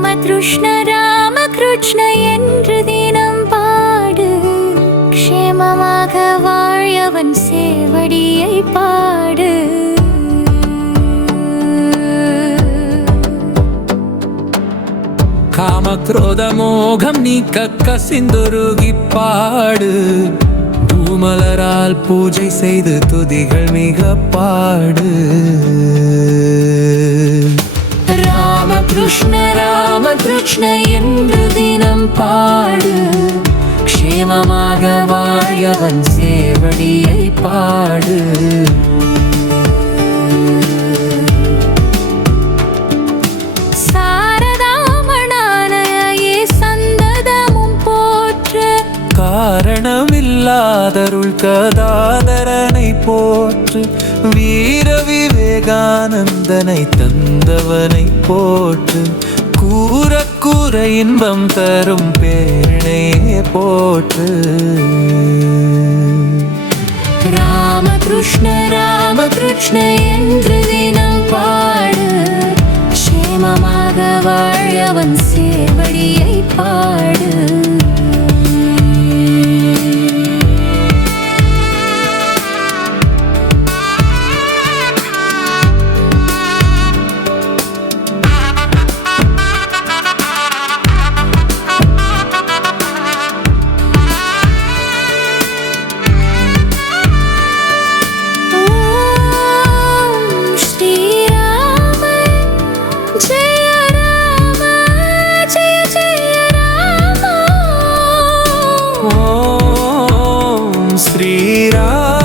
கிருஷ்ண ராம கிருஷ்ண என்று தினம் பாடு. க்ஷேமமாக வாழவன் சேவடியை பாடு. காமக்ரோத மோகம் நீக்க கசிந்துருகி பாடு. பூமலரால் பூஜை செய்து துதிகள் மிக பாடு. ராமகிருஷ்ண என்று தினம் பாடு. க்ஷேமமாக வாழவன் சேவடியை பாடு. காரணமில்லாதருள் கதாதரனை போற்று. வீர விவேகானந்தனை தந்தவனை போற்று. கூற கூற இன்பம் தரும் பேரணையே போட்டு ராமகிருஷ்ண ராமகிருஷ்ண என்று रा